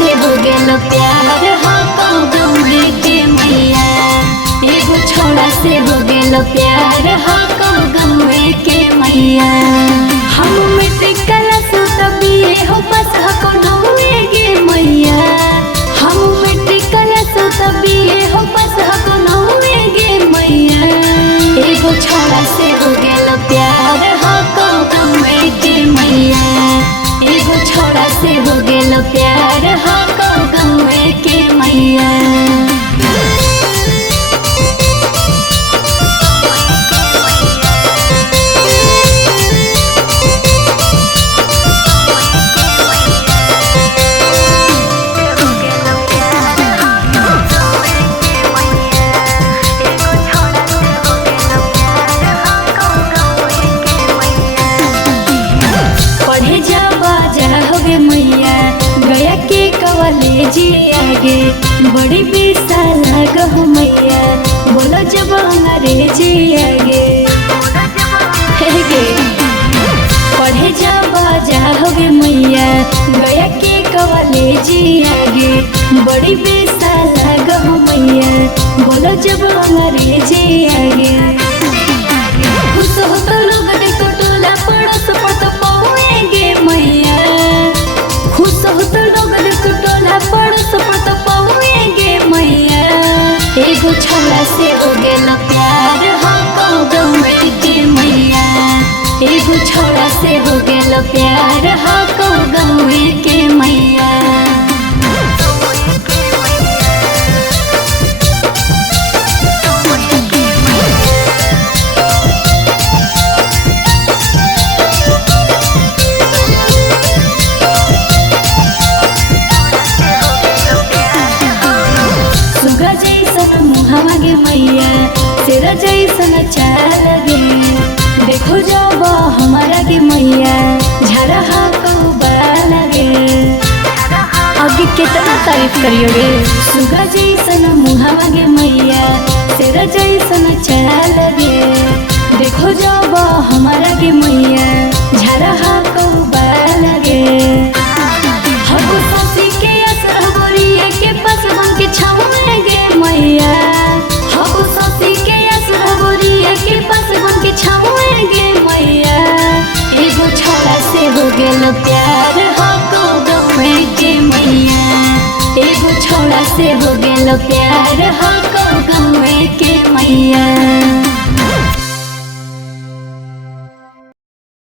से हो गेल प्यार हाँ गौरी के मैया। एगो छोड़ा से हो गेल प्यार हाँ गौरी के मैया। हम मिट्टी कलश तबिए हो बस हको नौए गे मैया। हम मिट्टी कलश तबिए हो बस हको नौए गे मैया। एगो छोड़ा से हो गेल प्यार हाँ गौरी के मैया। एगो छोड़ा से हो गेल प्यार हाँ गौरी के मैया। गया के कॉलेज आगे बड़ी विशाल गो मैया। बोलो जब अंग्रेजी आगे पढ़े जाओगे मैया। गया के कॉलेज आगे बड़ी विशाल गो मैया। बोलो जब अंग्रेजी आगे खुश हो तो लोग देखो टोला पड़ोस पड़तो पाएंगे मैया। खुश हो तो लोग देखो टोला पड़ोस पड़तो पाएंगे मैया। एगो छोड़ा से हो गेल प्यार हाँ गौरी के मैया। एगो छोड़ा से हो गेल प्यार हाँ गौरी के मैया। गे मैया तेरा जैसन चाल गे। देखो जब हमारा गे मैया झरहा बाल गे। आगे कितना तारीफ करियोगे। सुगा जैसन मुहावा गे मैया तेरा जैसन चाल गे। देखो जब हमारा गे मैया झरहा बाल गे। हको सासी के असर बोरिए के पास बन के छाऊंगे मैया। हको सासी के असर बोरिए के पास बन के छाऊंगे मैया। एगो छोड़ा से हो गेल प्यार हको गौरी के मैया। एगो छोड़ा से हो गेल प्यार हको गौरी के मैया।